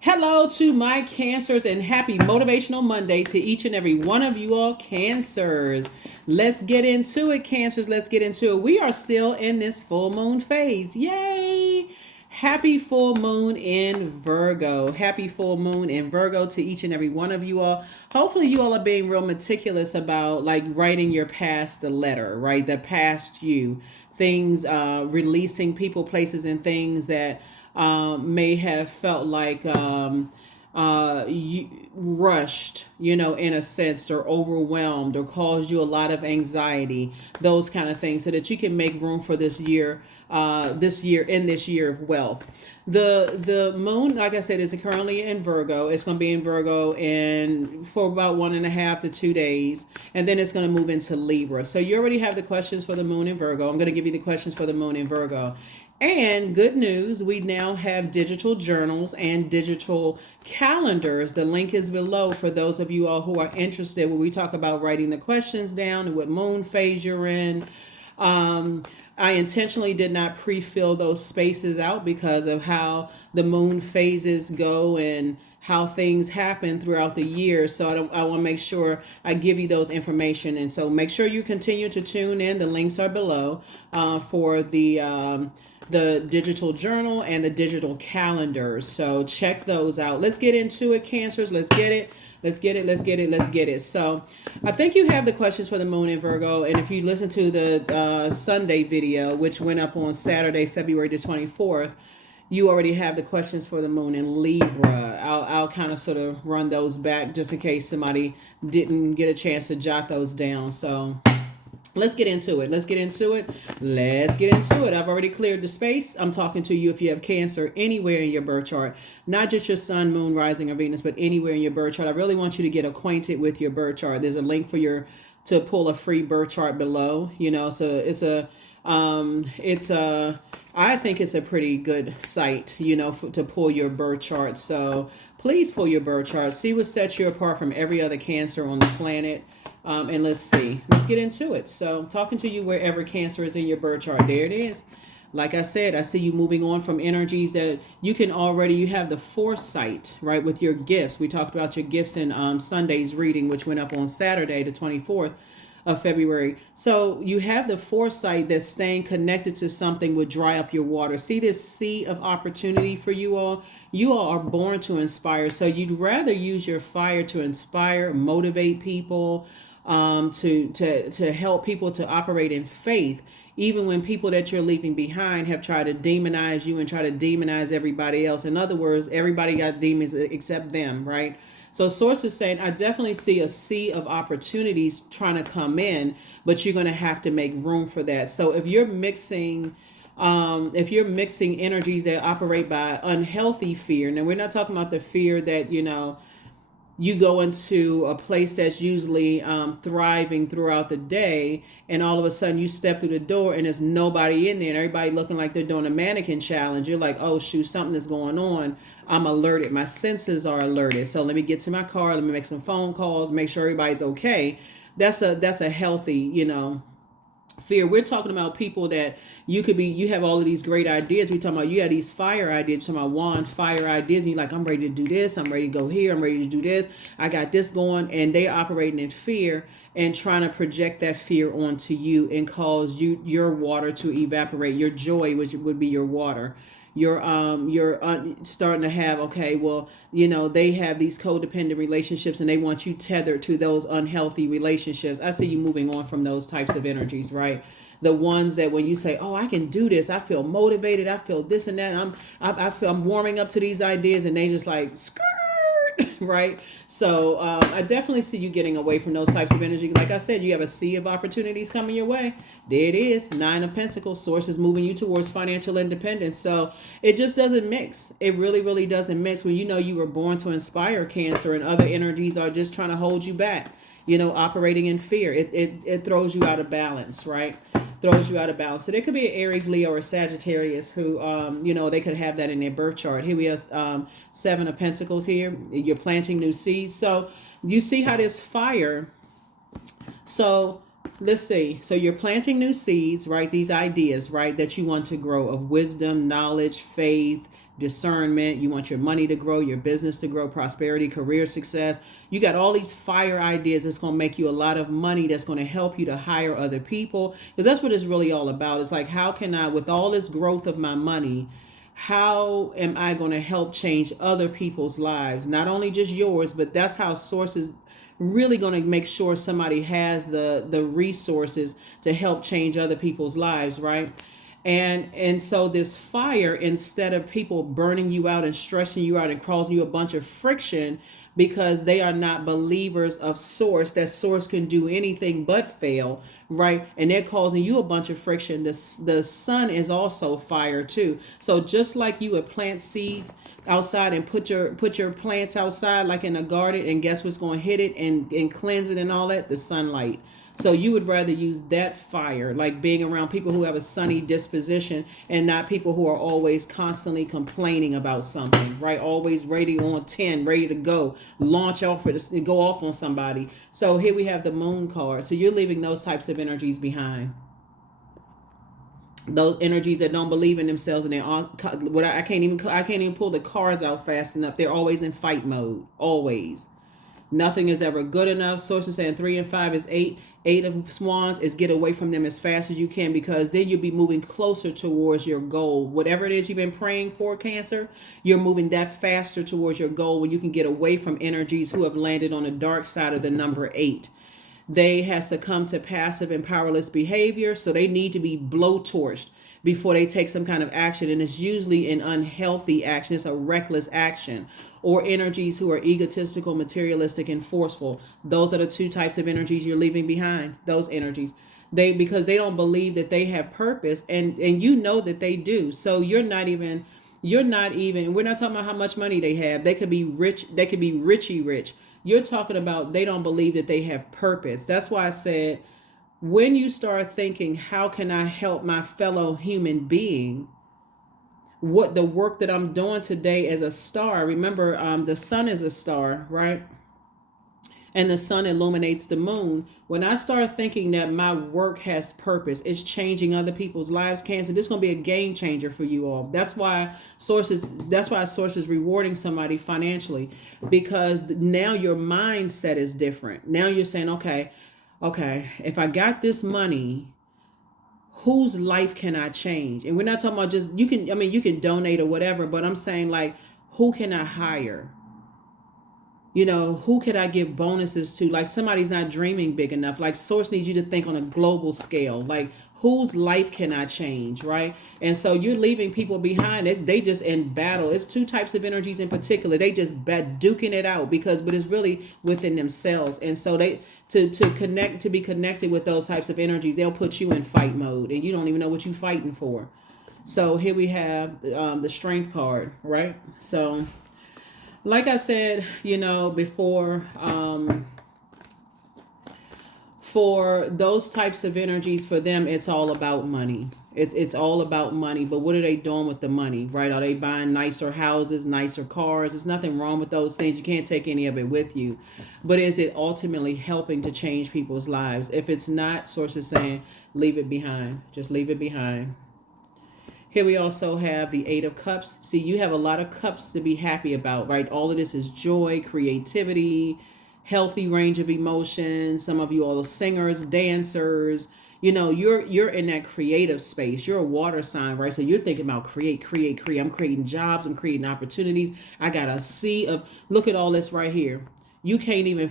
Hello to my Cancers and happy Motivational Monday to each and every one of you all Cancers. Let's get into it, Cancers. Let's get into it. We are still in this full moon phase. Yay! Happy full moon in Virgo. Happy full moon in Virgo to each and every one of you all. Hopefully, you all are being real meticulous about like writing your past a letter, right? The past you. Things, releasing people, places, and things that may have felt like rushed, in a sense, or overwhelmed, or caused you a lot of anxiety, those kind of things, so that you can make room for this year of wealth. The moon, like I said, is currently in Virgo. It's going to be in Virgo for about 1.5 to 2 days, and then it's going to move into Libra. So you already have the questions for the moon in Virgo. I'm going to give you the questions for the moon in Virgo. And good news, we now have digital journals and digital calendars. The link is below for those of you all who are interested when we talk about writing the questions down and what moon phase you're in. I intentionally did not pre-fill those spaces out because of how the moon phases go and how things happen throughout the year. So I want to make sure I give you those information. And so make sure you continue to tune in. The links are below for the digital journal and the digital calendars. So check those out. Let's get into it, Cancers. Let's get it. Let's get it. Let's get it. Let's get it. So I think you have the questions for the moon in Virgo. And if you listen to the Sunday video, which went up on Saturday, February the 24th, you already have the questions for the moon in Libra. I'll kind of sort of run those back just in case somebody didn't get a chance to jot those down. So let's get into it. Let's get into it. Let's get into it. I've already cleared the space. I'm talking to you if you have Cancer anywhere in your birth chart, not just your sun, moon, rising, or Venus, but anywhere in your birth chart. I really want you to get acquainted with your birth chart. There's a link to pull a free birth chart below. So I think it's a pretty good site, to pull your birth chart. So please pull your birth chart. See what sets you apart from every other Cancer on the planet. And let's see. Let's get into it. So I'm talking to you wherever Cancer is in your birth chart. There it is. Like I said, I see you moving on from energies that you have the foresight, right, with your gifts. We talked about your gifts in Sunday's reading, which went up on Saturday, the 24th of February. So you have the foresight that staying connected to something would dry up your water. See this sea of opportunity for you all? You all are born to inspire. So you'd rather use your fire to inspire, motivate people, to help people to operate in faith, even when people that you're leaving behind have tried to demonize you and try to demonize everybody else. In other words, everybody got demons except them, right? So Source is saying, I definitely see a sea of opportunities trying to come in, but you're going to have to make room for that. So if you're mixing energies that operate by unhealthy fear, now we're not talking about the fear that, you go into a place that's usually thriving throughout the day, and all of a sudden you step through the door and there's nobody in there and everybody looking like they're doing a mannequin challenge. You're like, oh shoot, something is going on. I'm alerted. My senses are alerted. So let me get to my car. Let me make some phone calls, make sure everybody's okay. That's a healthy, fear. We're talking about people that you have all of these great ideas. We talking about you have these fire ideas, talking about wand fire ideas, and you're like, I'm ready to do this, I'm ready to go here, I'm ready to do this, I got this going, and they operating in fear and trying to project that fear onto you and cause your water to evaporate. Your joy, which would be your water. You're starting to have, okay, well, they have these codependent relationships and they want you tethered to those unhealthy relationships. I see you moving on from those types of energies, right? The ones that when you say, oh, I can do this, I feel motivated, I feel this and that, I feel I'm warming up to these ideas, and they just like skirt, right? So I definitely see you getting away from those types of energy. Like I said, you have a sea of opportunities coming your way. There it is, 9 of Pentacles. Source is moving you towards financial independence. So it just doesn't mix. It really, really doesn't mix when you were born to inspire, Cancer, and other energies are just trying to hold you back. Operating in fear. It throws you out of balance, right? Throws you out of balance. So there could be an Aries, Leo, or Sagittarius who, they could have that in their birth chart. Here we have 7 of Pentacles here. You're planting new seeds. So you see how there's fire. So let's see. So you're planting new seeds, right? These ideas, right, that you want to grow, of wisdom, knowledge, faith, discernment. You want your money to grow, your business to grow, prosperity, career success. You got all these fire ideas that's going to make you a lot of money, that's going to help you to hire other people. Because that's what it's really all about. It's like, how can I, with all this growth of my money, how am I going to help change other people's lives? Not only just yours, but that's how Source is really going to make sure somebody has the resources to help change other people's lives, right? And so this fire, instead of people burning you out and stressing you out and causing you a bunch of friction because they are not believers of Source, that Source can do anything but fail, right? And they're causing you a bunch of friction. The sun is also fire too. So just like you would plant seeds outside and put your plants outside like in a garden, and guess what's going to hit it and cleanse it and all that? The sunlight. So you would rather use that fire, like being around people who have a sunny disposition and not people who are always constantly complaining about something, right? Always ready on 10, ready to go, launch off for this, go off on somebody. So here we have the moon card. So you're leaving those types of energies behind. Those energies that don't believe in themselves, and they're all what I can't even pull the cards out fast enough. They're always in fight mode. Always. Nothing is ever good enough. Sources saying 3 and 5 is 8. 8 of Swans is get away from them as fast as you can, because then you'll be moving closer towards your goal. Whatever it is you've been praying for, Cancer, you're moving that faster towards your goal when you can get away from energies who have landed on the dark side of the number 8. They have succumbed to passive and powerless behavior, so they need to be blowtorched before they take some kind of action. And it's usually an unhealthy action. It's a reckless action. Or energies who are egotistical, materialistic, and forceful. Those are the two types of energies you're leaving behind. Those energies. Because they don't believe that they have purpose, and you know that they do. So we're not talking about how much money they have. They could be rich, they could be richy rich. You're talking about they don't believe that they have purpose. That's why I said, when you start thinking, how can I help my fellow human being? What the work that I'm doing today as a star. Remember, the sun is a star, right? And the sun illuminates the moon. When I start thinking that my work has purpose, it's changing other people's lives, Cancer, this is going to be a game changer for you all. That's why Source is rewarding somebody financially, because now your mindset is different. Now you're saying, okay, if I got this money, whose life can I change? And we're not talking about just, you can donate or whatever, but I'm saying, like, who can I hire? Who could I give bonuses to? Like, somebody's not dreaming big enough. Like, Source needs you to think on a global scale. Like, whose life can I change, right? And so you're leaving people behind. They just in battle. It's two types of energies in particular. They just duking it out, but it's really within themselves. And so to be connected with those types of energies, they'll put you in fight mode, and you don't even know what you're fighting for. So here we have the Strength card, right? So, like I said, before, for those types of energies, for them, it's all about money. It's all about money. But what are they doing with the money, right? Are they buying nicer houses, nicer cars? There's nothing wrong with those things. You can't take any of it with you. But is it ultimately helping to change people's lives? If it's not, Source is saying, leave it behind. Just leave it behind. Here we also have the 8 of Cups. See, you have a lot of cups to be happy about, right? All of this is joy, creativity, healthy range of emotions. Some of you all are singers, dancers. You're in that creative space. You're a water sign, right? So you're thinking about create. I'm creating jobs. I'm creating opportunities. I got a sea of, look at all this right here. You can't even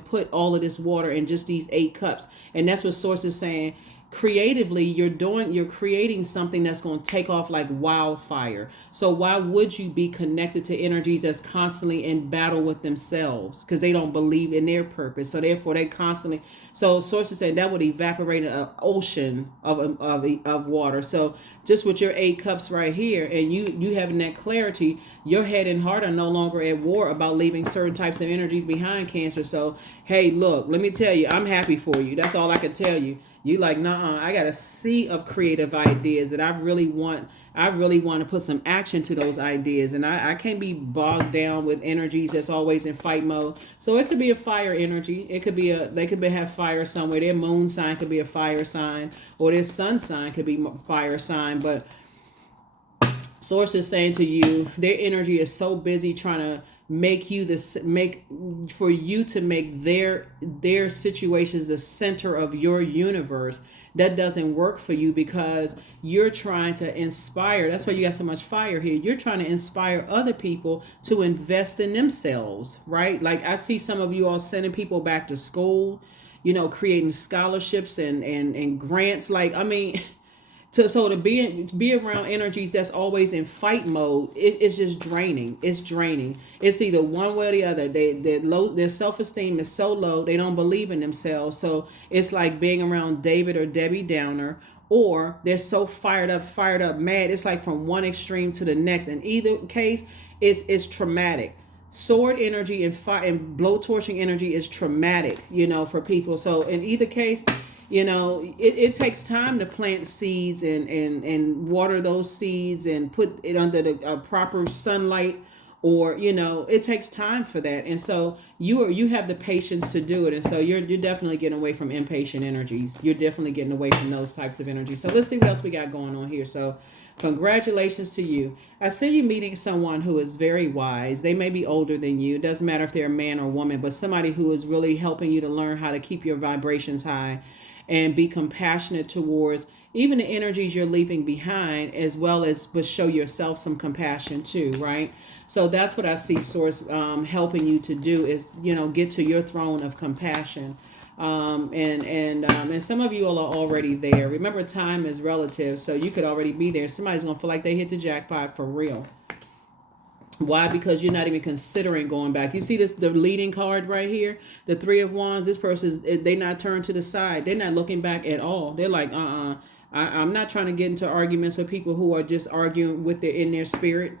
put all of this water in just these 8 cups. And that's what Source is saying. Creatively, you're creating something that's going to take off like wildfire. So why would you be connected to energies that's constantly in battle with themselves? Because they don't believe in their purpose. So therefore they constantly, so Source is saying that would evaporate an ocean of water. So just with your 8 cups right here, and you having that clarity, your head and heart are no longer at war about leaving certain types of energies behind, Cancer. So hey, look, let me tell you, I'm happy for you. That's all I can tell you. You like, nah, I got a sea of creative ideas that I really want to put some action to those ideas. And I can't be bogged down with energies that's always in fight mode. So it could be a fire energy. It could be have fire somewhere. Their moon sign could be a fire sign, or their sun sign could be fire sign. But Source is saying to you, their energy is so busy trying to make you make for you to make their situations the center of your universe. That doesn't work for you because you're trying to inspire. That's why you got so much fire here. You're trying to inspire other people to invest in themselves, right? Like I see some of you all sending people back to school, creating scholarships and grants. Like, I mean, so to be around energies that's always in fight mode, it's just draining. It's draining. It's either one way or the other. Their self-esteem is so low, they don't believe in themselves. So it's like being around David or Debbie Downer, or they're so fired up, mad. It's like from one extreme to the next. In either case, it's traumatic. Sword energy and fire and blowtorching energy is traumatic, for people. So in either case, it takes time to plant seeds and water those seeds and put it under the proper sunlight, or it takes time for that. And so you have the patience to do it. And so you're definitely getting away from impatient energies. You're definitely getting away from those types of energies. So let's see what else we got going on here. So congratulations to you. I see you meeting someone who is very wise. They may be older than you. It doesn't matter if they're a man or woman, but somebody who is really helping you to learn how to keep your vibrations high and be compassionate towards even the energies you're leaving behind, as well as but show yourself some compassion too, right? So that's what I see Source helping you to do is, get to your throne of compassion. And some of you all are already there. Remember, time is relative, so you could already be there. Somebody's going to feel like they hit the jackpot for real. Why? Because you're not even considering going back. You see the leading card right here, the Three of Wands. This person, they not turned to the side. They're not looking back at all. They're like, I'm not trying to get into arguments with people who are just arguing in their spirit.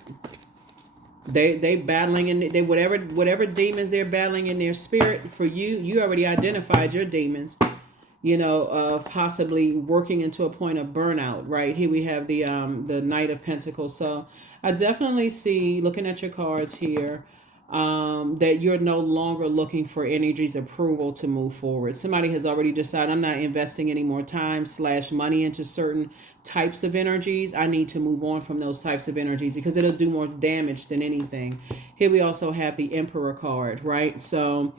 They battling in they whatever demons they're battling in their spirit. For you already identified your demons. Of possibly working into a point of burnout. Right here we have the Knight of Pentacles. So I definitely see, looking at your cards here, that you're no longer looking for energy's approval to move forward. Somebody has already decided, I'm not investing any more time / money into certain types of energies. I need to move on from those types of energies because it'll do more damage than anything. Here we also have the Emperor card, right? So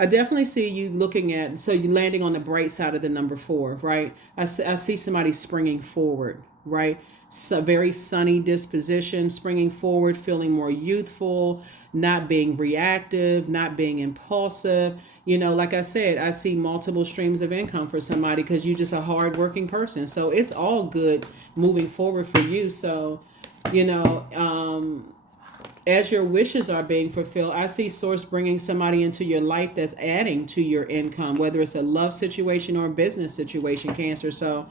I definitely see you looking at, so you're landing on the bright side of the number 4, right? I see somebody springing forward, right? So very sunny disposition, springing forward, feeling more youthful, not being reactive, not being impulsive. Like I said, I see multiple streams of income for somebody because you're just a hardworking person. So it's all good moving forward for you. So, as your wishes are being fulfilled, I see Source bringing somebody into your life that's adding to your income, whether it's a love situation or a business situation, Cancer. So,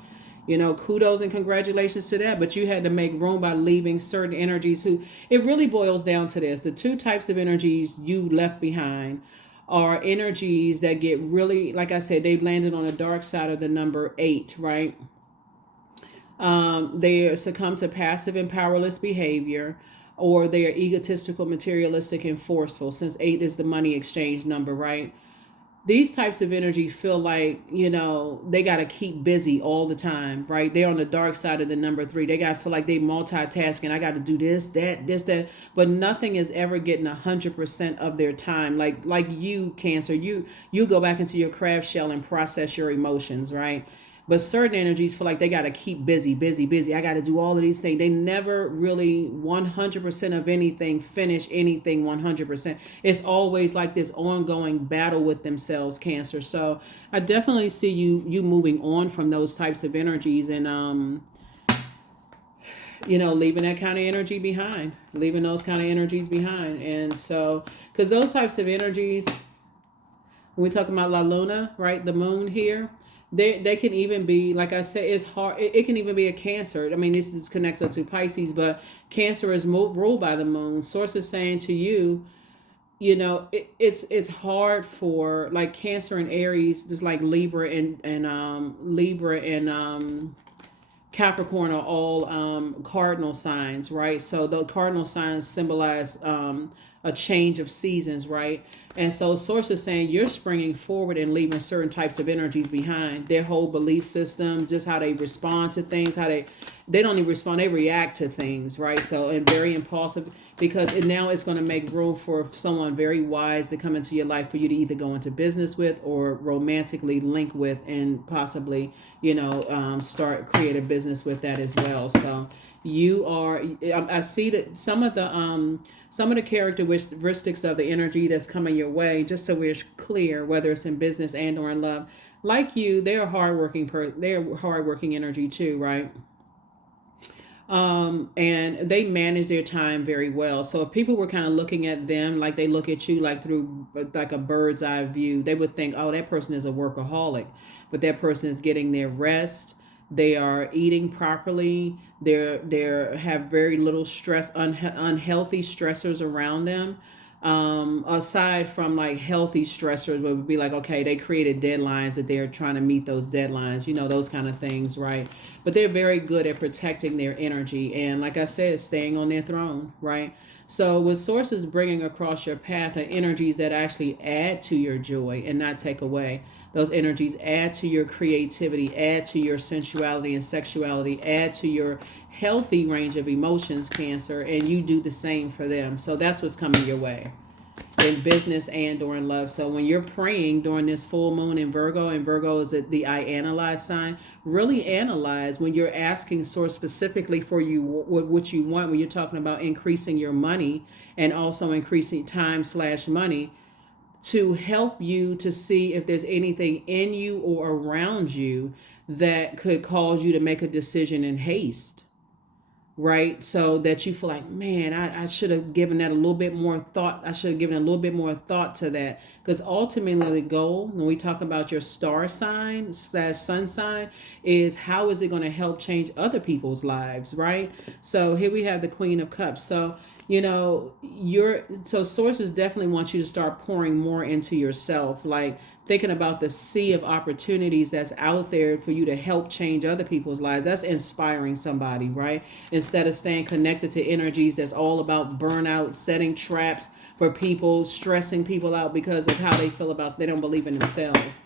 kudos and congratulations to that. But you had to make room by leaving certain energies it really boils down to this. The two types of energies you left behind are energies that get really, like I said, they've landed on the dark side of the number 8, right? They succumb to passive and powerless behavior, or they are egotistical, materialistic, and forceful, since 8 is the money exchange number, right? These types of energy feel like, they got to keep busy all the time, right? They're on the dark side of the number 3. They got to feel like they multitasking. I got to do this, that. But nothing is ever getting 100% of their time. Like you, Cancer, you go back into your craft shell and process your emotions, right? But certain energies feel like they got to keep busy. I got to do all of these things. They never really 100% of anything, finish anything 100%. It's always like this ongoing battle with themselves, Cancer. So I definitely see you moving on from those types of energies and, leaving that kind of energy behind. Leaving those kind of energies behind. And so, because those types of energies, when we talk about La Luna, right, the moon here, they can even be, like I said, it's hard. It can even be a Cancer. I mean, this connects us to Pisces, but Cancer is ruled by the moon. Source is saying to you, it's hard for like Cancer and Aries, just like Libra and Capricorn are all cardinal signs, right? So the cardinal signs symbolize a change of seasons, right? And so Source is saying you're springing forward and leaving certain types of energies behind. Their whole belief system, just how they respond to things, how they don't even respond, they react to things, right? So, and very impulsive, because now it's going to make room for someone very wise to come into your life for you to either go into business with or romantically link with, and possibly, start create a business with that as well. So you are, I see that some of the characteristics of the energy that's coming your way, just so we're clear, whether it's in business and or in love, like you, they're they're hardworking energy too, right? And they manage their time very well. So if people were kind of looking at them like they look at you, like through like a bird's eye view, they would think, oh, that person is a workaholic, but that person is getting their rest. They are eating properly. They have very little stress, unhealthy stressors around them. Aside from like healthy stressors, would be like, okay, they created deadlines that they're trying to meet those deadlines, those kind of things, right? But they're very good at protecting their energy, and like I said, staying on their throne, right? So with sources bringing across your path are energies that actually add to your joy and not take away. Those energies add to your creativity, add to your sensuality and sexuality, add to your healthy range of emotions, Cancer, and you do the same for them. So that's what's coming your way in business and or in love. So when you're praying during this full moon in Virgo, and Virgo is the I analyze sign, really analyze when you're asking source specifically for you what you want, when you're talking about increasing your money and also increasing time/money, to help you to see if there's anything in you or around you that could cause you to make a decision in haste, right? So that you feel like, man, I should have given that a little bit more thought. I should have given a little bit more thought to that. Because ultimately the goal, when we talk about your star sign/sun sign, is how is it going to help change other people's lives, right? So here we have the Queen of Cups. So so sources definitely want you to start pouring more into yourself, like thinking about the sea of opportunities that's out there for you to help change other people's lives. That's inspiring somebody, right? Instead of staying connected to energies that's all about burnout, setting traps for people, stressing people out because of how they feel about, they don't believe in themselves.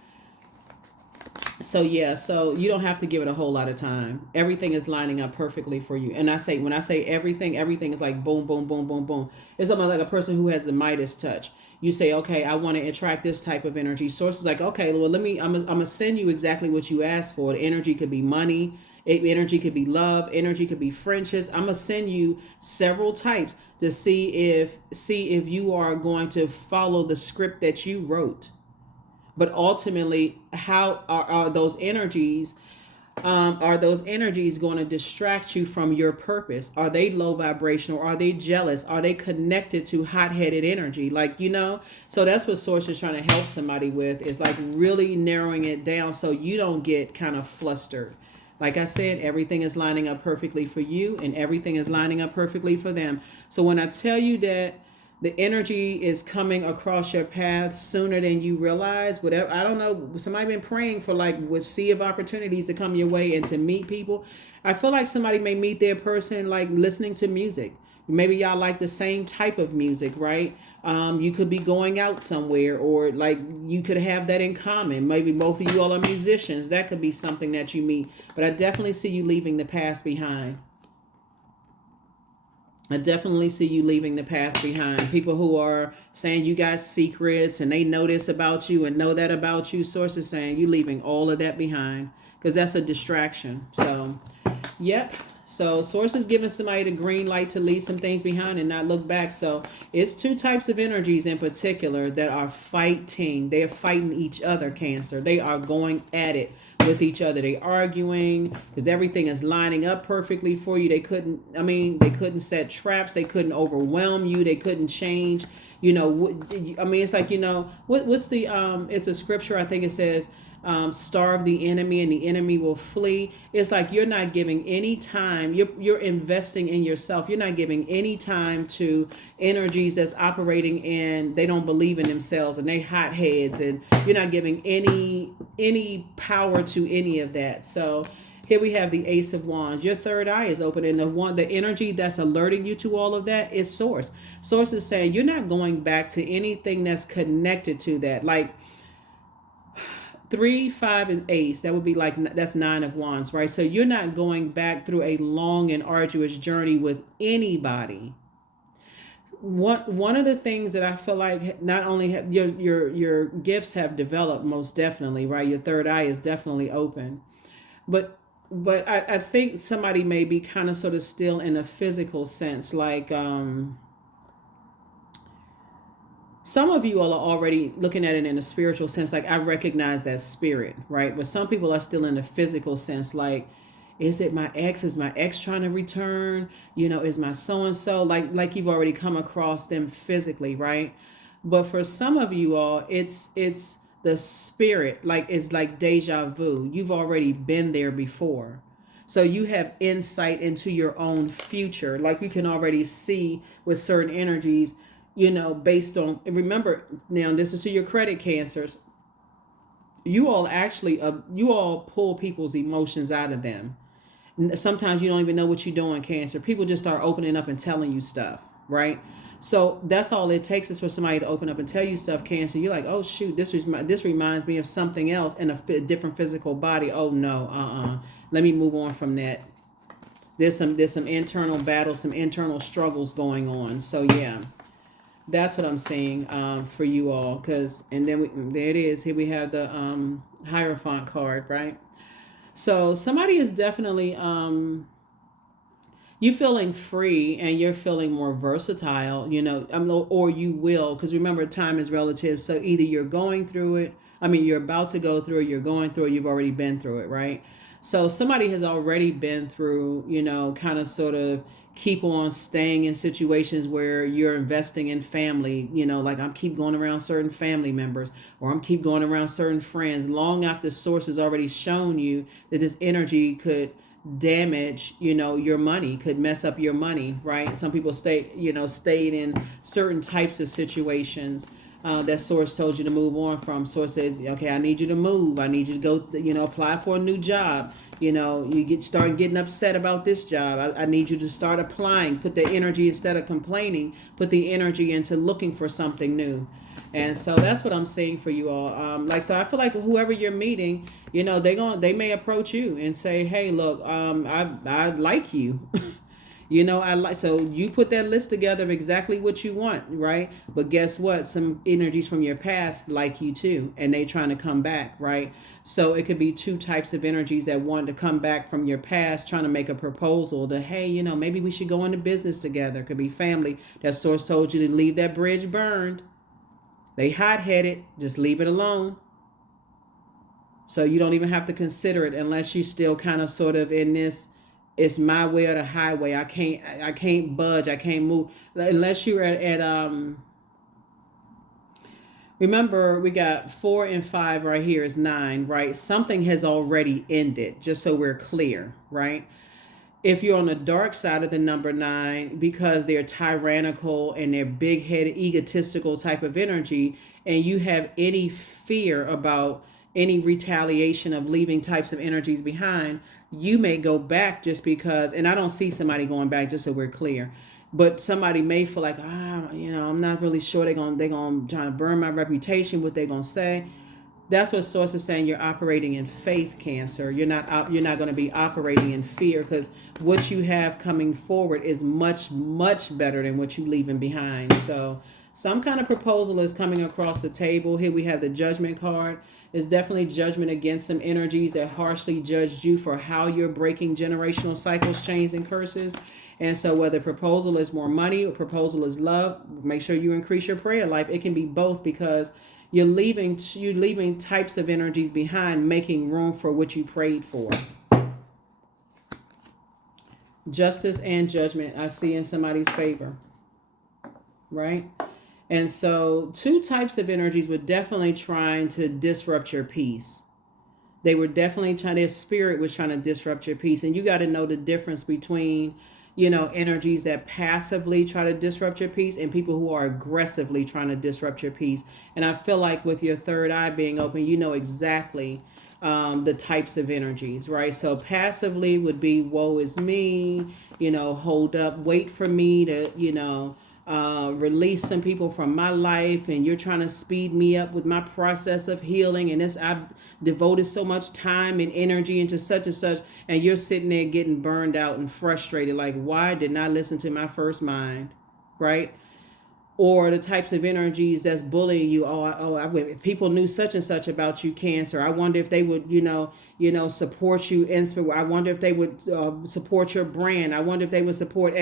So yeah, so you don't have to give it a whole lot of time. Everything is lining up perfectly for you. And when I say everything, everything is like boom, boom, boom, boom, boom. It's almost like a person who has the Midas touch. You say, okay, I want to attract this type of energy. Source is like, okay, well, I'm gonna send you exactly what you asked for. The energy could be money, energy could be love, energy could be friendships. I'm gonna send you several types to see if you are going to follow the script that you wrote. But ultimately, how are those energies? Are those energies going to distract you from your purpose? Are they low vibrational? Are they jealous? Are they connected to hot-headed energy? So that's what Source is trying to help somebody with, is like really narrowing it down so you don't get kind of flustered. Like I said, everything is lining up perfectly for you and everything is lining up perfectly for them. So when I tell you that the energy is coming across your path sooner than you realize, whatever, I don't know, somebody been praying for like with sea of opportunities to come your way and to meet people. I feel like somebody may meet their person like listening to music. Maybe y'all like the same type of music, right? You could be going out somewhere, or like you could have that in common. Maybe both of you all are musicians. That could be something that you meet. But I definitely see you leaving the past behind. I definitely see you leaving the past behind. People who are saying you got secrets and they know this about you and know that about you. Sources saying you leaving all of that behind because that's a distraction. So, yep. So sources giving somebody the green light to leave some things behind and not look back. So it's two types of energies in particular that are fighting. They are fighting each other, Cancer. They are going at it with each other. They arguing because everything is lining up perfectly for you. They couldn't set traps. They couldn't overwhelm you. They couldn't change. It's like, what's the, it's a scripture. I think it says, starve the enemy and the enemy will flee. It's like you're not giving any time. You're investing in yourself. You're not giving any time to energies that's operating and they don't believe in themselves and they hot heads, and you're not giving any power to any of that. So here we have the Ace of Wands. Your third eye is open, and the energy that's alerting you to all of that is Source. Source is saying you're not going back to anything that's connected to that. Like, Three, five, and ace. That would be like, that's nine of wands, right? So you're not going back through a long and arduous journey with anybody. One of the things that I feel like, not only have your gifts have developed, most definitely, right? Your third eye is definitely open, but I think somebody may be kind of sort of still in a physical sense, like some of you all are already looking at it in a spiritual sense, like I recognize that spirit, right? But some people are still in the physical sense, like, is it my ex? Is my ex trying to return? Is my so and so, like you've already come across them physically, right? But for some of you all, it's the spirit, like it's like deja vu. You've already been there before. So you have insight into your own future. Like you can already see with certain energies, based on, remember, now this is to your credit, cancers. You all actually, you all pull people's emotions out of them. Sometimes you don't even know what you're doing, cancer. People just start opening up and telling you stuff, right? So that's all it takes, is for somebody to open up and tell you stuff, cancer. You're like, oh shoot, this reminds me of something else in a different physical body. Oh no, let me move on from that. There's some internal battles, some internal struggles going on. So yeah, that's what I'm saying for you all. And then there it is. Here we have the Hierophant card, right? So somebody is definitely you feeling free, and you're feeling more versatile, or you will, because remember, time is relative. So either you're going through it, you're about to go through it, you're going through it, you've already been through it, right? So somebody has already been through, kind of sort of keep on staying in situations where you're investing in family, like I'm keep going around certain family members, or I'm keep going around certain friends, long after source has already shown you that this energy could damage, your money, could mess up your money, right? Some people stayed in certain types of situations that source told you to move on from. Source says, okay, I need you to move. I need you to go, apply for a new job. You start getting upset about this job. I need you to start applying. Put the energy, instead of complaining, put the energy into looking for something new. And so that's what I'm saying for you all. So I feel like whoever you're meeting, they may approach you and say, hey, look, I like you. So you put that list together of exactly what you want, right? But guess what? Some energies from your past like you too, and they trying to come back, right? So it could be two types of energies that want to come back from your past, trying to make a proposal to, hey, maybe we should go into business together. It could be family. That source told you to leave that bridge burned. They hot-headed. Just leave it alone. So you don't even have to consider it, unless you still kind of sort of in this, it's my way or the highway. I can't budge. I can't move. Unless you're at remember, we got 4 and 5 right here is 9, right? Something has already ended, just so we're clear, right? If you're on the dark side of the number 9, because they're tyrannical and they're big-headed, egotistical type of energy, and you have any fear about any retaliation of leaving types of energies behind, you may go back just because, and I don't see somebody going back, just so we're clear, but somebody may feel like, I'm not really sure they're gonna try to burn my reputation, what they're gonna say. That's what source is saying. You're operating in faith, Cancer. You're not going to be operating in fear, because what you have coming forward is much, much better than what you're leaving behind. So some kind of proposal is coming across the table. Here we have the Judgment card. It's definitely judgment against some energies that harshly judged you for how you're breaking generational cycles, chains, and curses. And so whether proposal is more money or proposal is love, make sure you increase your prayer life. It can be both, because you're leaving types of energies behind, making room for what you prayed for. Justice and judgment I see in somebody's favor, right? And so 2 types of energies were definitely trying to disrupt your peace. They were definitely their spirit was trying to disrupt your peace. And you got to know the difference between energies that passively try to disrupt your peace and people who are aggressively trying to disrupt your peace. And I feel like with your third eye being open, you know exactly the types of energies, right? So passively would be, woe is me, hold up, wait for me to, release some people from my life, and you're trying to speed me up with my process of healing, and this I've devoted so much time and energy into such and such, and you're sitting there getting burned out and frustrated, like, why didn't I listen to my first mind, right? Or the types of energies that's bullying you. If people knew such and such about you, Cancer, I wonder if they would, support you. I wonder if they would support your brand. I wonder if they would support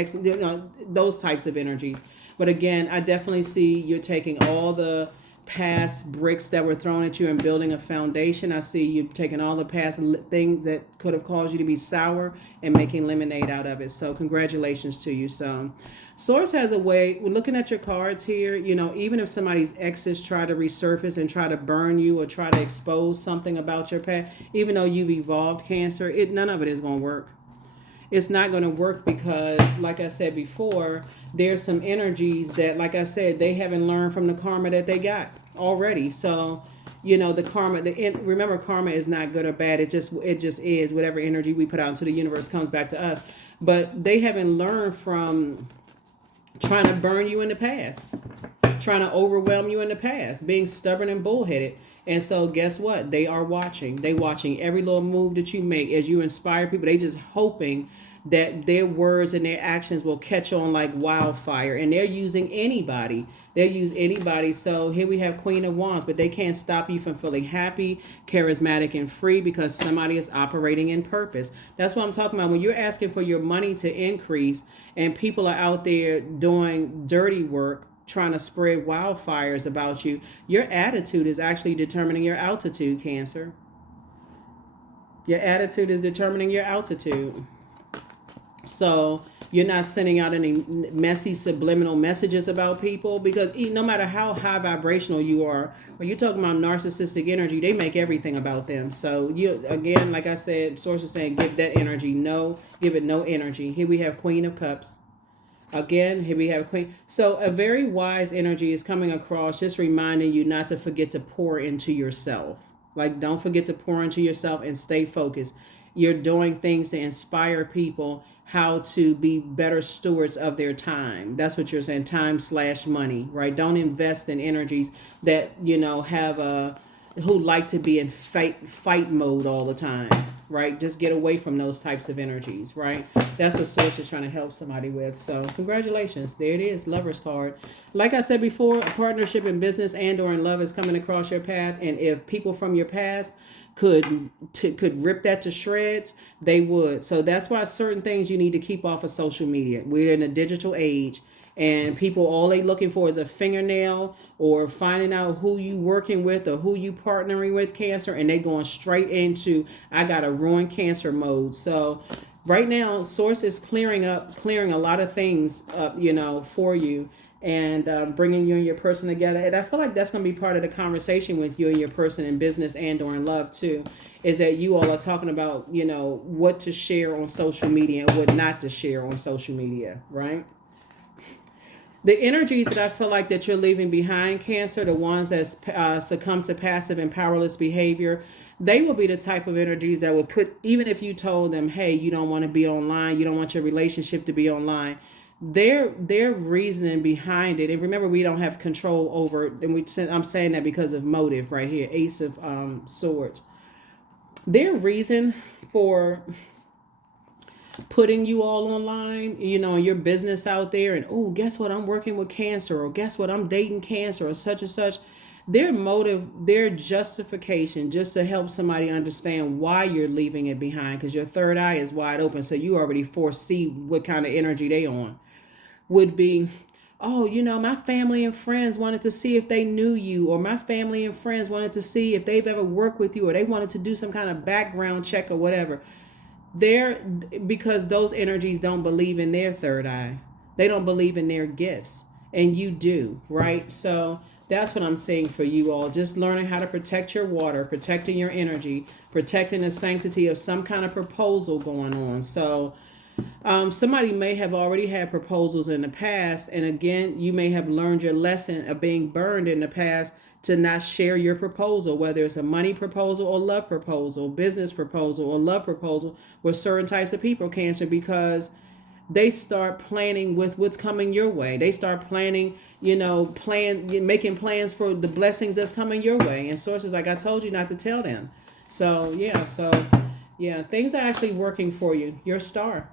those types of energies. But again, I definitely see you're taking all the past bricks that were thrown at you and building a foundation. I see you taking all the past things that could have caused you to be sour and making lemonade out of it. So congratulations to you. So Source has a way, when looking at your cards here, even if somebody's exes try to resurface and try to burn you or try to expose something about your past, even though you've evolved, Cancer, none of it is going to work. It's not going to work because, like I said before, there's some energies that, like I said, they haven't learned from the karma that they got already. So, the karma, remember, karma is not good or bad. It just is. Whatever energy we put out into the universe comes back to us. But they haven't learned from trying to burn you in the past, trying to overwhelm you in the past, being stubborn and bullheaded. And so guess what? They are watching. They watching every little move that you make as you inspire people. They just hoping that their words and their actions will catch on like wildfire. And they're using anybody. They'll use anybody. So here we have Queen of Wands, but they can't stop you from feeling happy, charismatic, and free because somebody is operating in purpose. That's what I'm talking about. When you're asking for your money to increase and people are out there doing dirty work, trying to spread wildfires about you, your attitude is actually determining your altitude, Cancer. Your attitude is determining your altitude. So you're not sending out any messy subliminal messages about people, because no matter how high vibrational you are, when you're talking about narcissistic energy, they make everything about them. So you, again, like I said, Source is saying, give that energy give it no energy. Here we have Queen of Cups. Again, here we have Queen. So a very wise energy is coming across, just reminding you not to forget to pour into yourself. Like, don't forget to pour into yourself and stay focused. You're doing things to inspire people how to be better stewards of their time. That's what you're saying, time/money, right? Don't invest in energies that, have who like to be in fight mode all the time, right? Just get away from those types of energies, right? That's what Source is trying to help somebody with. So congratulations. There it is, Lover's card. Like I said before, a partnership in business and or in love is coming across your path. And if people from your past could rip that to shreds, they would. So that's why certain things you need to keep off of social media. We're in a digital age, and people, all they looking for is a fingernail or finding out who you working with or who you partnering with, Cancer, and they going straight into, I gotta ruin Cancer mode. So right now, Source is clearing a lot of things up, for you, and bringing you and your person together. And I feel like that's going to be part of the conversation with you and your person in business and or in love too, is that you all are talking about, what to share on social media and what not to share on social media, right? The energies that I feel like that you're leaving behind, Cancer, the ones that succumb to passive and powerless behavior, they will be the type of energies that will put, even if you told them, hey, you don't want to be online, you don't want your relationship to be online, their reasoning behind it, and remember, we don't have control over, and I'm saying that because of motive right here, Ace of Swords. Their reason for putting you all online, your business out there, and oh, guess what, I'm working with Cancer, or guess what, I'm dating Cancer, or such and such. Their motive, their justification, just to help somebody understand why you're leaving it behind, because your third eye is wide open, so you already foresee what kind of energy they on, would be, oh, my family and friends wanted to see if they knew you, or my family and friends wanted to see if they've ever worked with you, or they wanted to do some kind of background check or whatever. Because those energies don't believe in their third eye. They don't believe in their gifts, and you do, right? So that's what I'm saying for you all. Just learning how to protect your water, protecting your energy, protecting the sanctity of some kind of proposal going on. So somebody may have already had proposals in the past. And again, you may have learned your lesson of being burned in the past to not share your proposal, whether it's a money proposal or love proposal, business proposal or love proposal with certain types of people, Cancer, because they start planning with what's coming your way. They start planning, making plans for the blessings that's coming your way. And sources, like I told you not to tell them. So things are actually working for you. Your star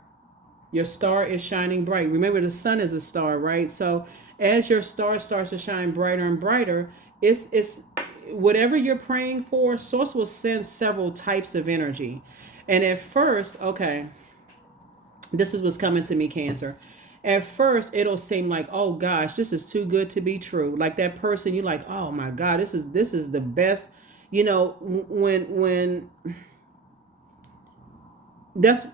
is shining bright. Remember, the sun is a star, right? So as your star starts to shine brighter and brighter, it's whatever you're praying for, source will send several types of energy. And at first, okay, this is what's coming to me, Cancer. At first, it'll seem like, oh gosh, this is too good to be true. Like that person, you're like, oh my God, this is the best. When that's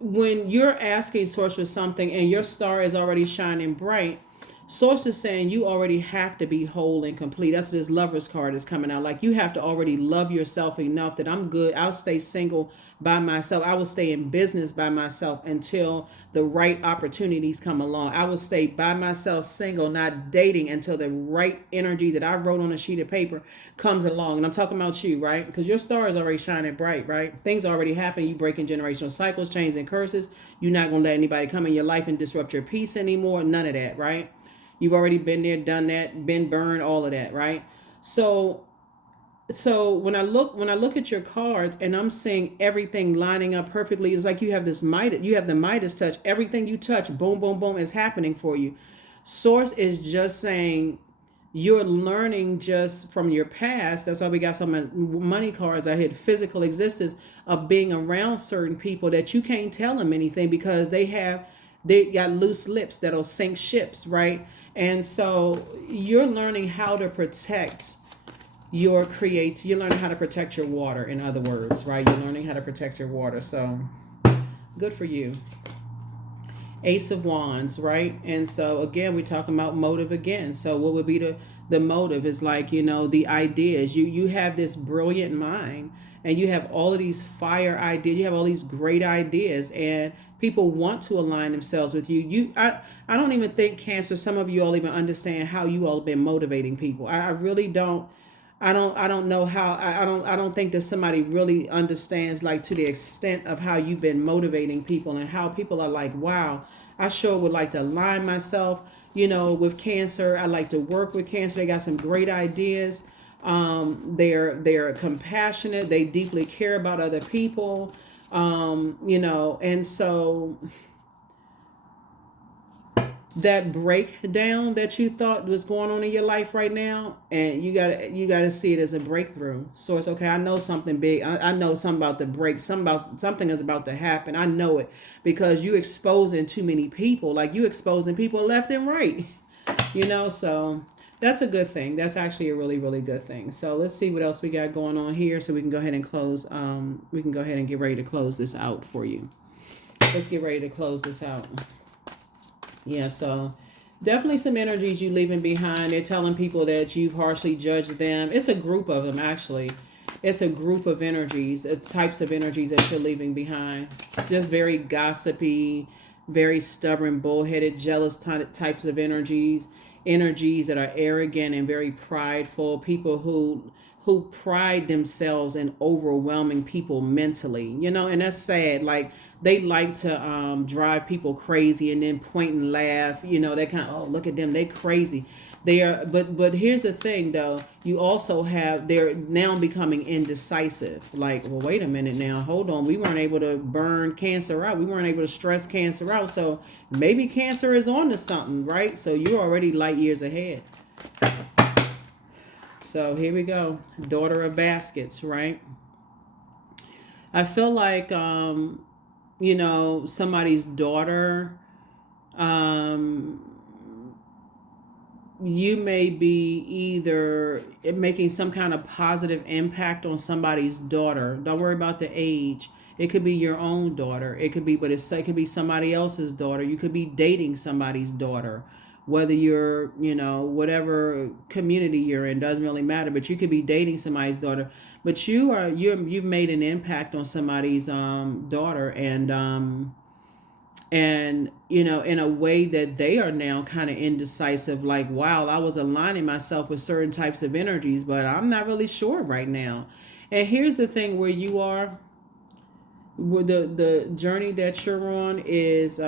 when you're asking source for something and your star is already shining bright, source is saying you already have to be whole and complete. That's what this Lover's card is coming out. Like you have to already love yourself enough that I'm good. I'll stay single by myself. I will stay in business by myself until the right opportunities come along. I will stay by myself, single, not dating until the right energy that I wrote on a sheet of paper comes along. And I'm talking about you, right? Because your star is already shining bright, right? Things already happen. You breaking generational cycles, chains, and curses. You're not going to let anybody come in your life and disrupt your peace anymore. None of that, right? You've already been there, done that, been burned, all of that, right? So when I look at your cards and I'm seeing everything lining up perfectly, it's like you have the Midas touch. Everything you touch, boom, boom, boom, is happening for you. Source is just saying you're learning just from your past. That's why we got some money cards. I hit physical existence of being around certain people that you can't tell them anything because they got loose lips that'll sink ships, right? And so you're learning how to protect you're learning how to protect your water, in other words, right? You're learning how to protect your water. So good for you. Ace of Wands, right? And so again, we're talking about motive again. So what would be the motive is like, the ideas. You have this brilliant mind and you have all of these fire ideas. You have all these great ideas and people want to align themselves with you. I don't even think, Cancer, some of you all even understand how you all have been motivating people. I really don't. I don't know how. I don't think that somebody really understands, like, to the extent of how you've been motivating people and how people are like, wow, I sure would like to align myself, with Cancer. I like to work with Cancer. They got some great ideas. They're compassionate. They deeply care about other people. And so that breakdown that you thought was going on in your life right now, and you gotta see it as a breakthrough. So it's okay. I know something big. I know something about to break. Something is about to happen. I know it because you exposing too many people. Like you exposing people left and right. So that's a good thing. That's actually a really, really good thing. So let's see what else we got going on here, so we can go ahead and close. We can go ahead and get ready to close this out for you. Let's get ready to close this out. Yeah, so definitely some energies you leaving behind. They're telling people that you've harshly judged them. It's a group of them, actually. It's a group of energies, types of energies that you're leaving behind. Just very gossipy, very stubborn, bullheaded, jealous types of energies that are arrogant and very prideful. People who pride themselves in overwhelming people mentally, and that's sad. Like they like to drive people crazy and then point and laugh, they kind of, oh, look at them, they crazy. They are, but here's the thing though, you also have, they're now becoming indecisive. Like, well, wait a minute now, hold on, we weren't able to burn Cancer out, we weren't able to stress Cancer out, so maybe Cancer is on to something, right? So you're already light years ahead. So here we go, Daughter of Baskets, right? I feel like somebody's daughter, you may be either making some kind of positive impact on somebody's daughter. Don't worry about the age. It could be your own daughter. It could be somebody else's daughter. You could be dating somebody's daughter. Whether you're, whatever community you're in, doesn't really matter. But you could be dating somebody's daughter. But you've made an impact on somebody's daughter, and in a way that they are now kind of indecisive. Like, wow, I was aligning myself with certain types of energies, but I'm not really sure right now. And here's the thing: where you are, where the journey that you're on is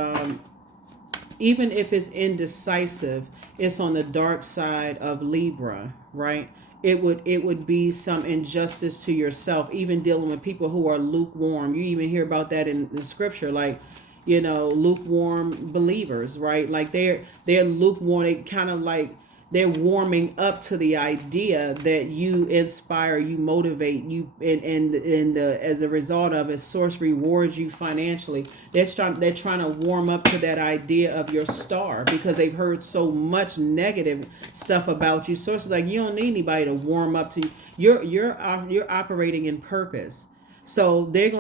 even if it's indecisive, it's on the dark side of Libra, right? It would be some injustice to yourself, even dealing with people who are lukewarm. You even hear about that in the scripture, like, lukewarm believers, right? Like they're lukewarm. They kind of like they're warming up to the idea that you inspire, you motivate, you, and as a result of it, source rewards you financially. They're trying to warm up to that idea of your star, because they've heard so much negative stuff about you. Source is like, you don't need anybody to warm up to you. You're operating in purpose. So they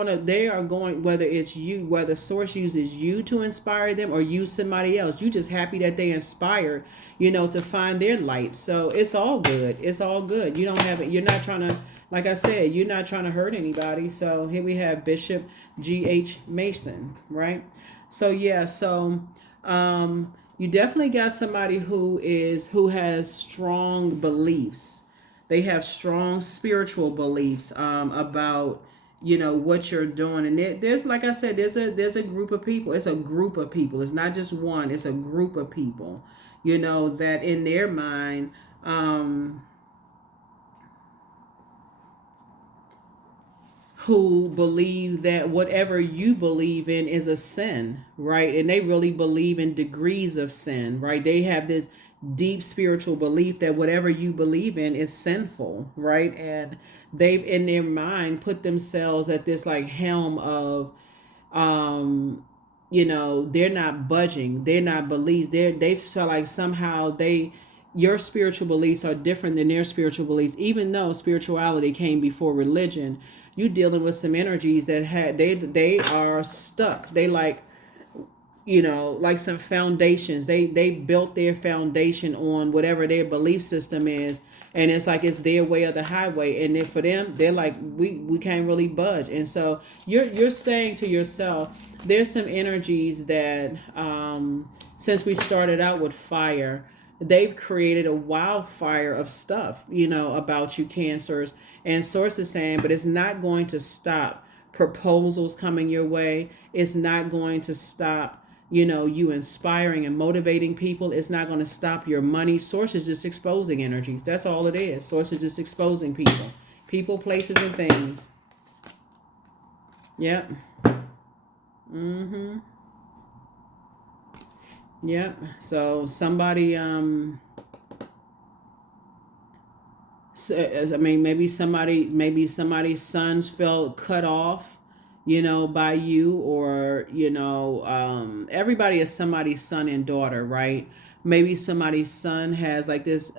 are going, whether it's you, whether source uses you to inspire them or use somebody else, you just happy that they inspired, to find their light. So it's all good. It's all good. You don't have it. You're not trying to, like I said, you're not trying to hurt anybody. So here we have Bishop G.H. Mason, right? So yeah, you definitely got somebody who has strong beliefs. They have strong spiritual beliefs about what you're doing. And there's, like I said, there's a group of people. It's a group of people. It's not just one. It's a group of people, that in their mind, who believe that whatever you believe in is a sin, right? And they really believe in degrees of sin, right? They have this deep spiritual belief that whatever you believe in is sinful, right? And they've in their mind put themselves at this like helm of, they're not budging, they're not beliefs, they feel like somehow your spiritual beliefs are different than their spiritual beliefs. Even though spirituality came before religion, you dealing with some energies that they are stuck. They like some foundations. They built their foundation on whatever their belief system is, and it's like it's their way or the highway. And then for them, they're like, we can't really budge. And so you're saying to yourself, there's some energies that, since we started out with fire, they've created a wildfire of stuff, about you, Cancers. And Source is saying, but it's not going to stop proposals coming your way. It's not going to stop, you inspiring and motivating people. It's not going to stop your money. Source is just exposing energies. That's all it is. Source is just exposing people, places, and things. Yep. Mm-hmm. Yep. So somebody, I mean, maybe somebody's sons felt cut off, by you, or everybody is somebody's son and daughter, right? Maybe somebody's son has like this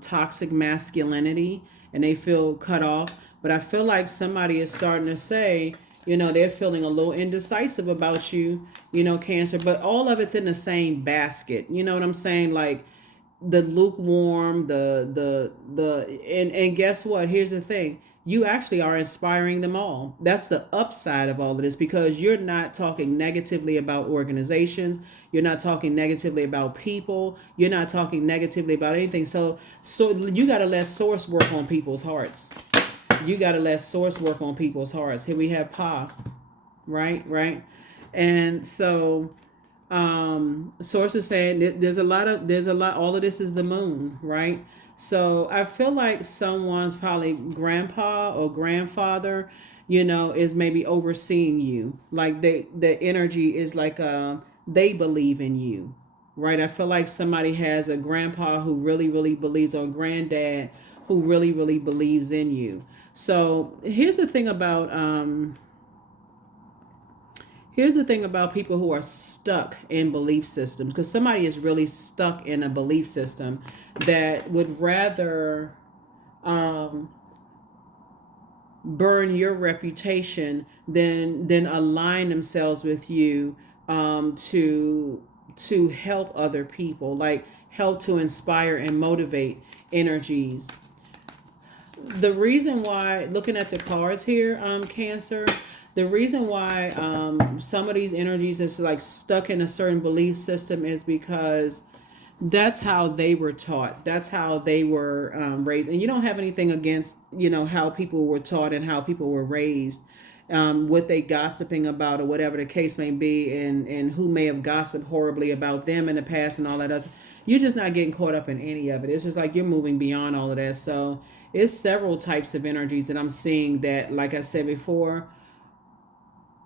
toxic masculinity, and they feel cut off. But I feel like somebody is starting to say, they're feeling a little indecisive about you, Cancer. But all of it's in the same basket. You know what I'm saying? Like the lukewarm, and guess what? Here's the thing. You actually are inspiring them all. That's the upside of all of this, because you're not talking negatively about organizations. You're not talking negatively about people. You're not talking negatively about anything. So you got to let Source work on people's hearts. You got to let Source work on people's hearts. Here we have Pa, right? And so Source is saying there's a lot, all of this is the moon, right? So I feel like someone's probably grandpa or grandfather, is maybe overseeing you. Like the energy is like, they believe in you, right? I feel like somebody has a grandpa who really, really believes, or granddad who really, really believes in you. So here's the thing about, people who are stuck in belief systems, because somebody is really stuck in a belief system that would rather burn your reputation than align themselves with you, to help other people, like help to inspire and motivate energies. The reason why, looking at the cards here, Cancer, the reason why some of these energies is like stuck in a certain belief system is because that's how they were taught. That's how they were raised. And you don't have anything against, how people were taught and how people were raised. what they gossiping about or whatever the case may be, and who may have gossiped horribly about them in the past and all that other. You're just not getting caught up in any of it. It's just like you're moving beyond all of that. So it's several types of energies that I'm seeing that, like I said before,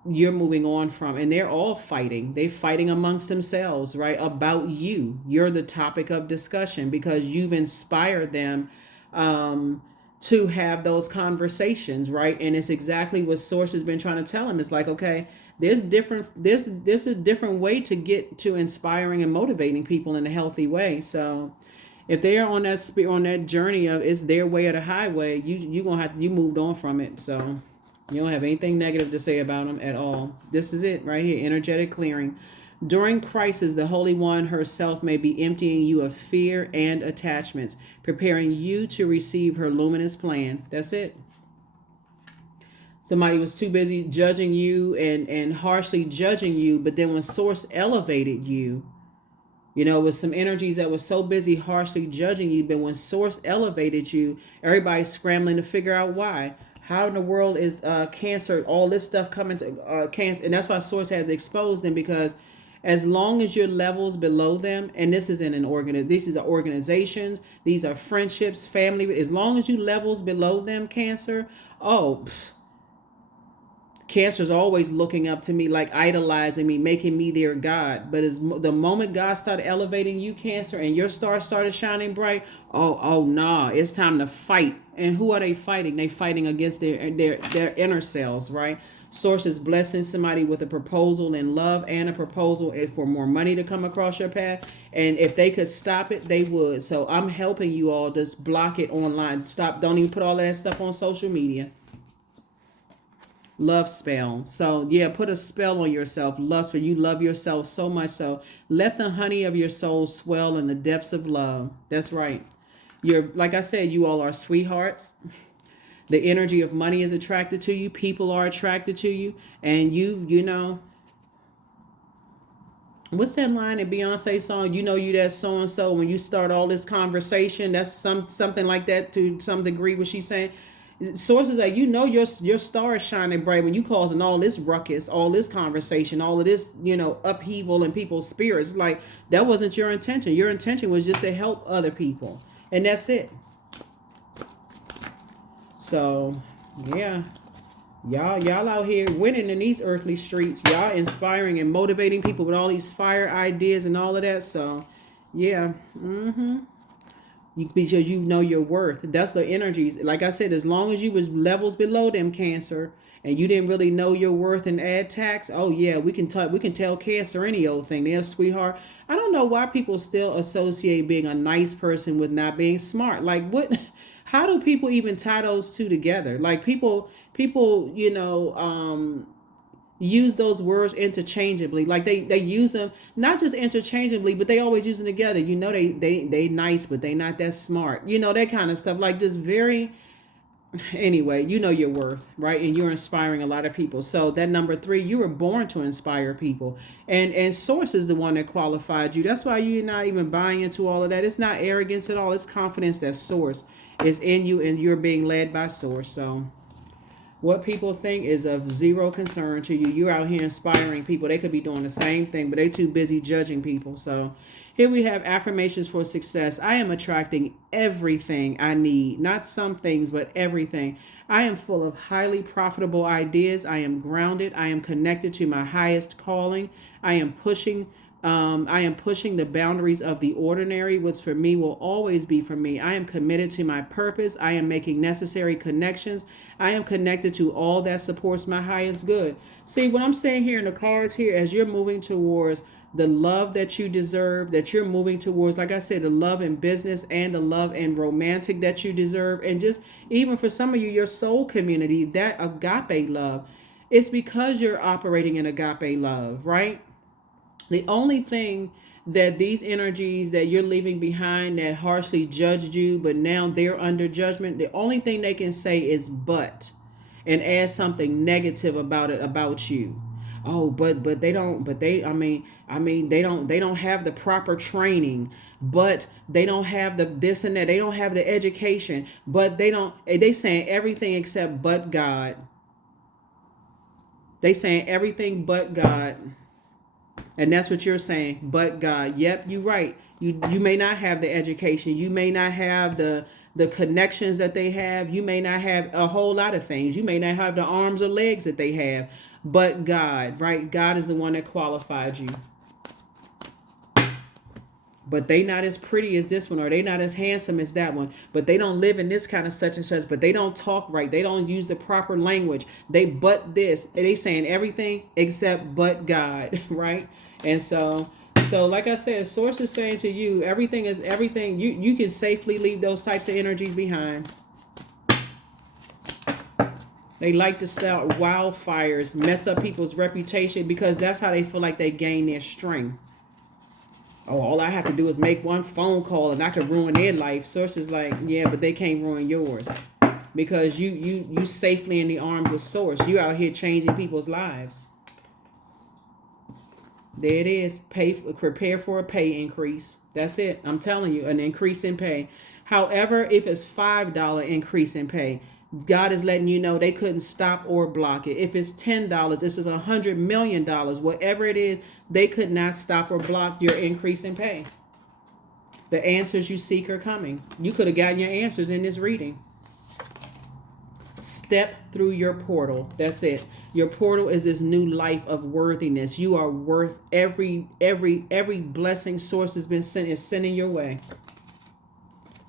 you're moving on from, and they're all fighting. They're fighting amongst themselves, right? About you. You're the topic of discussion because you've inspired them to have those conversations, right? And it's exactly what Source has been trying to tell them. It's like, okay, there's a different way to get to inspiring and motivating people in a healthy way. So if they are on that journey of it's their way or the highway, you gonna have you moved on from it. So you don't have anything negative to say about them at all. This is it right here, energetic clearing. During crisis, the Holy One herself may be emptying you of fear and attachments, preparing you to receive her luminous plan. That's it. Somebody was too busy judging you and harshly judging you, but then when Source elevated you, with some energies that was so busy harshly judging you, but when Source elevated you, everybody's scrambling to figure out why. How in the world is Cancer, all this stuff coming to Cancer? And that's why Source had to expose them, because as long as your levels below them, and this is in these are organizations, these are friendships, family, as long as you levels below them, Cancer, Cancer's always looking up to me, like idolizing me, making me their God. But as the moment God started elevating you, Cancer, and your star started shining bright, nah, it's time to fight. And who are they fighting? They fighting against their inner selves, right? Source is blessing somebody with a proposal in love and a proposal for more money to come across your path. And if they could stop it, they would. So I'm helping you all just block it online. Stop. Don't even put all that stuff on social media. Love spell. So yeah, put a spell on yourself. Lust, for you love yourself so much. So let the honey of your soul swell in the depths of love. That's right. You're, like I said, you all are sweethearts. The energy of money is attracted to you. People are attracted to you. And you know, what's that line in Beyonce song? You know you that so-and-so. When you start all this conversation, that's something like that to some degree, what she's saying. Sources that your star is shining bright when you causing all this ruckus, all this conversation, all of this, upheaval in people's spirits. Like, that wasn't your intention. Your intention was just to help other people. And that's it. So, yeah. Y'all out here winning in these earthly streets. Y'all inspiring and motivating people with all these fire ideas and all of that. So, yeah. Because you know your worth. That's the energies. Like I said, as long as you was levels below them, Cancer, and you didn't really know your worth and add tax, oh yeah, we can tell Cancer any old thing. They're a sweetheart. I don't know why people still associate being a nice person with not being smart. Like, what? How do people even tie those two together? Like, people, use those words interchangeably. Like they use them not just interchangeably, but they always use them together. They nice, but they not that smart. That kind of stuff. Like, just very. Anyway, you know your worth, right? And you're inspiring a lot of people. So that number 3, you were born to inspire people, and Source is the one that qualified you. That's why you're not even buying into all of that. It's not arrogance at all. It's confidence that Source is in you, and you're being led by Source. So what people think is of zero concern to you. You're out here inspiring people. They could be doing the same thing, but they're too busy judging people. So here we have affirmations for success. I am attracting everything I need. Not some things, but everything. I am full of highly profitable ideas. I am grounded. I am connected to my highest calling. I am pushing the boundaries of the ordinary. What's for me will always be for me. I am committed to my purpose. I am making necessary connections. I am connected to all that supports my highest good. See, what I'm saying here in the cards here, as you're moving towards the love that you deserve, that you're moving towards, like I said, the love in business and the love and romantic that you deserve. And just even for some of you, your soul community, that agape love, it's because you're operating in agape love, right? The only thing that these energies that you're leaving behind that harshly judged you, but now they're under judgment, the only thing they can say is but, and add something negative about it, about you. Oh, but they don't, but they, I mean, they don't have the proper training, but they don't have the this and that. They don't have the education, but they saying everything except but God. They saying everything but God. And that's what you're saying, but God. Yep, you're right. You may not have the education. You may not have the connections that they have. You may not have a whole lot of things. You may not have the arms or legs that they have. But God, right? God is the one that qualified you. But they not as pretty as this one, or they not as handsome as that one. But they don't live in this kind of such and such. But they don't talk right. They don't use the proper language. They but this. They saying everything except but God, right? And so like I said, source is saying to you, everything is everything. You can safely leave those types of energies behind. They like to start wildfires, mess up people's reputation, because that's how they feel like they gain their strength. Oh, all I have to do is make one phone call and I can ruin their life. Source is like, yeah, but they can't ruin yours, because you safely in the arms of Source. You out here changing people's lives. There it is. Prepare for a pay increase. That's it. I'm telling you, an increase in pay. However, if it's $5 increase in pay, God is letting you know they couldn't stop or block it. If it's $10, this is $100 million. Whatever it is, they could not stop or block your increase in pay. The answers you seek are coming. You could have gotten your answers in this reading. Step through your portal. That's it. Your portal is this new life of worthiness. You are worth every blessing Source has been sending your way.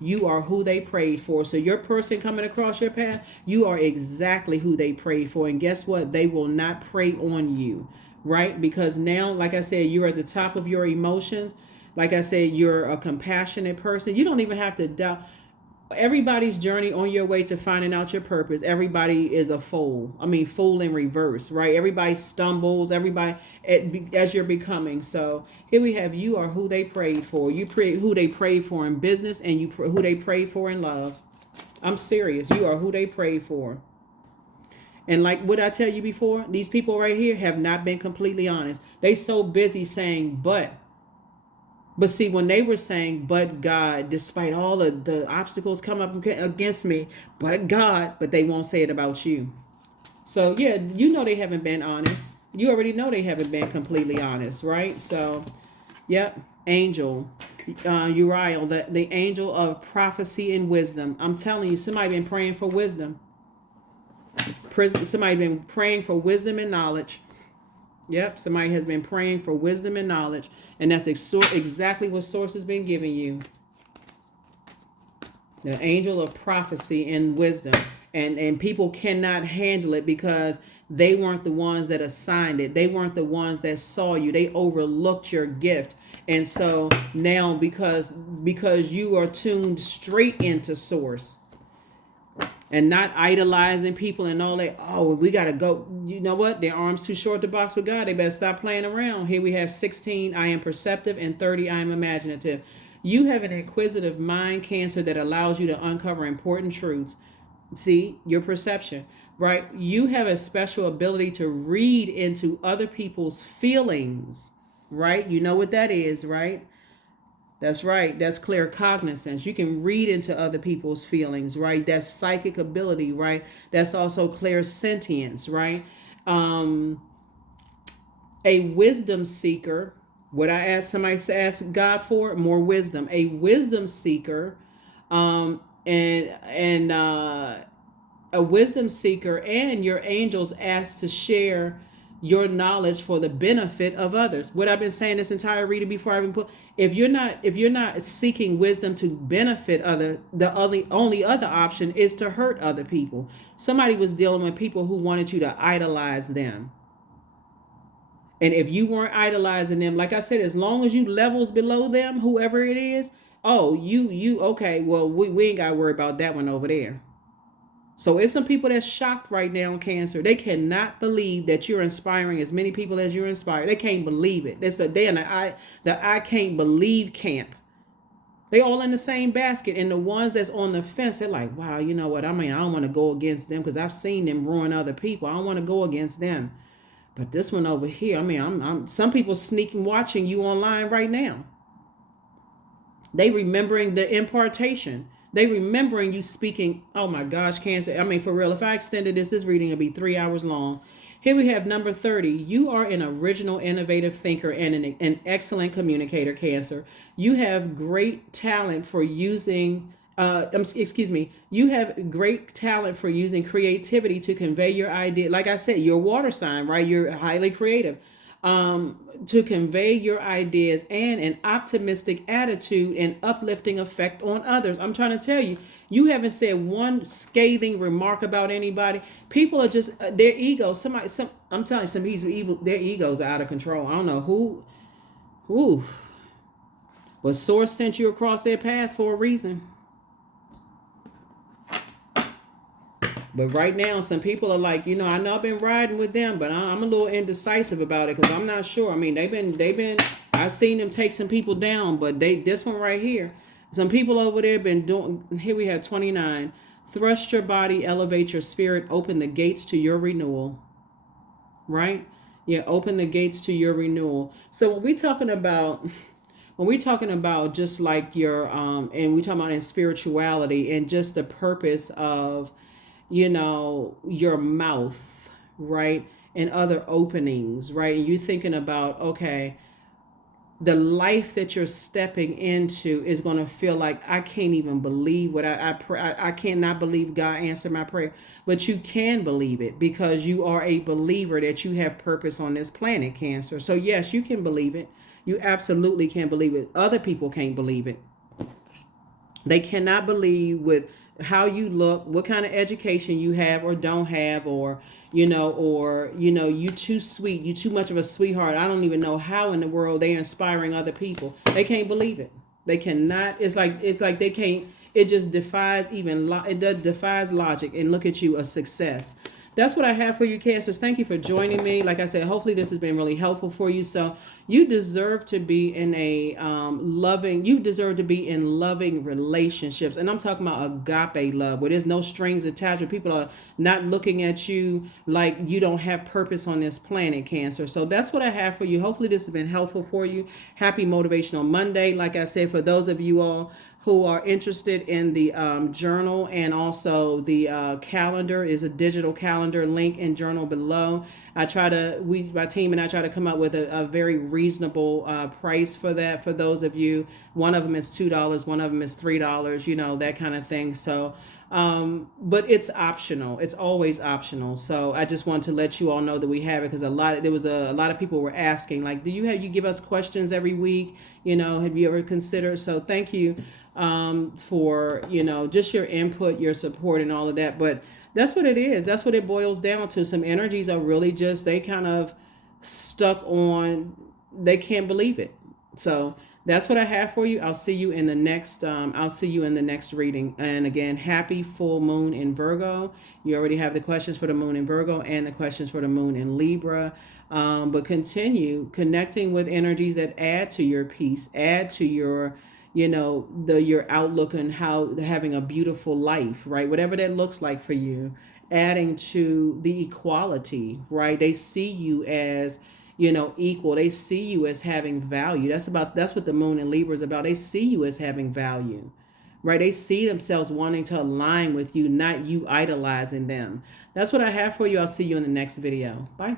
You are who they prayed for. So your person coming across your path, you are exactly who they prayed for. And guess what? They will not prey on you, right? Because now, like I said, you're at the top of your emotions. Like I said, you're a compassionate person. You don't even have to doubt. Everybody's journey on your way to finding out your purpose. Everybody is a fool. I mean, fool in reverse, right? Everybody stumbles. Everybody as you're becoming. So here we have, you are who they prayed for. You pray who they prayed for in business, and who they prayed for in love. I'm serious. You are who they prayed for. And like what I tell you before, these people right here have not been completely honest. They so busy saying but see, when they were saying, but God, despite all of the obstacles come up against me, but God, but they won't say it about you. So yeah, you know they haven't been honest. You already know they haven't been completely honest, right? So, yep, angel, Uriel, the angel of prophecy and wisdom. I'm telling you, somebody been praying for wisdom. Somebody been praying for wisdom and knowledge. Yep, somebody has been praying for wisdom and knowledge. And that's exactly what Source has been giving you. The angel of prophecy and wisdom. And people cannot handle it because they weren't the ones that assigned it. They weren't the ones that saw you. They overlooked your gift. And so now because you are tuned straight into Source, and not idolizing people and all that. Oh, we got to go. You know what? Their arms too short to box with God. They better stop playing around. Here we have 16, I am perceptive, and 30, I am imaginative. You have an inquisitive mind, Cancer, that allows you to uncover important truths. See, your perception, right? You have a special ability to read into other people's feelings, right? You know what that is, right? That's right. That's clear cognizance. You can read into other people's feelings, right? That's psychic ability, right? That's also clear sentience, right? A wisdom seeker. What I ask somebody to ask God for? More wisdom. A wisdom seeker, and a wisdom seeker, and your angels asked to share your knowledge for the benefit of others. What I've been saying this entire reading before I even put, if you're not seeking wisdom to benefit the only other option is to hurt other people. Somebody was dealing with people who wanted you to idolize them. And if you weren't idolizing them, like I said, as long as you levels below them, whoever it is, oh, you okay, well, we ain't got to worry about that one over there. So it's some people that's shocked right now, Cancer. They cannot believe that you're inspiring as many people as you're inspiring. They can't believe it. It's they in the I can't believe camp. They all in the same basket. And the ones that's on the fence, they're like, wow, you know what? I mean, I don't want to go against them because I've seen them ruin other people. I don't want to go against them. But this one over here, I mean, I'm some people sneaking watching you online right now. They remembering the impartation. They remembering you speaking. Oh my gosh, Cancer. I mean, for real, if I extended this reading would be 3 hours long. Here we have number 30. You are an original, innovative thinker and an excellent communicator, Cancer. You have great talent for using, excuse me, you have great talent for using creativity to convey your idea. Like I said, you're a water sign, right? You're highly creative. To convey your ideas and an optimistic attitude and uplifting effect on others. I'm trying to tell you, you haven't said one scathing remark about anybody. People are just their egos. I'm telling you, some evil. Their egos are out of control. I don't know who, but source sent you across their path for a reason. But right now, some people are like, I know I've been riding with them, but I'm a little indecisive about it because I'm not sure. I mean, they've been. I've seen them take some people down, but this one right here, some people over there been doing. Here we have 29. Thrust your body, elevate your spirit, open the gates to your renewal. Right? Yeah, open the gates to your renewal. So when we're talking about just like your and we talking about in spirituality and just the purpose of your mouth, right? And other openings, right? And you're thinking about, okay, the life that you're stepping into is going to feel like I can't even believe what I cannot believe God answered my prayer. But you can believe it because you are a believer that you have purpose on this planet, Cancer. So yes, you can believe it. You absolutely can believe it. Other people can't believe it. They cannot believe with how you look, what kind of education you have or don't have, or you too sweet, you too much of a sweetheart. I don't even know how in the world they're inspiring other people. They can't believe it. They cannot. It's like they can't. It just defies defies logic. And look at you, a success. That's what I have for you, Cancers. Thank you for joining me. Like I said, hopefully this has been really helpful for you. So you deserve to be in you deserve to be in loving relationships. And I'm talking about agape love, where there's no strings attached, where people are not looking at you like you don't have purpose on this planet, Cancer. So that's what I have for you. Hopefully this has been helpful for you. Happy Motivational Monday. Like I said, for those of you all who are interested in the journal, and also the calendar is a digital calendar link in journal below. My team and I try to come up with a very reasonable price for that for those of you. One of them is $2, one of them is $3, that kind of thing. So, but it's optional. It's always optional. So I just want to let you all know that we have it, because there was a lot of people were asking, like, do you give us questions every week? Have you ever considered? So thank you for just your input, your support, and all of that. But that's what it is. That's what it boils down to. Some energies are really just, they kind of stuck on, they can't believe it. So that's what I have for you. I'll see you in the next reading. And again, happy full moon in Virgo. You already have the questions for the moon in Virgo and the questions for the moon in Libra. But continue connecting with energies that add to your peace, add to your your outlook and how having a beautiful life, right? Whatever that looks like for you, adding to the equality, right? They see you as, equal. They see you as having value. That's what the moon in Libra is about. They see you as having value, right? They see themselves wanting to align with you, not you idolizing them. That's what I have for you. I'll see you in the next video. Bye.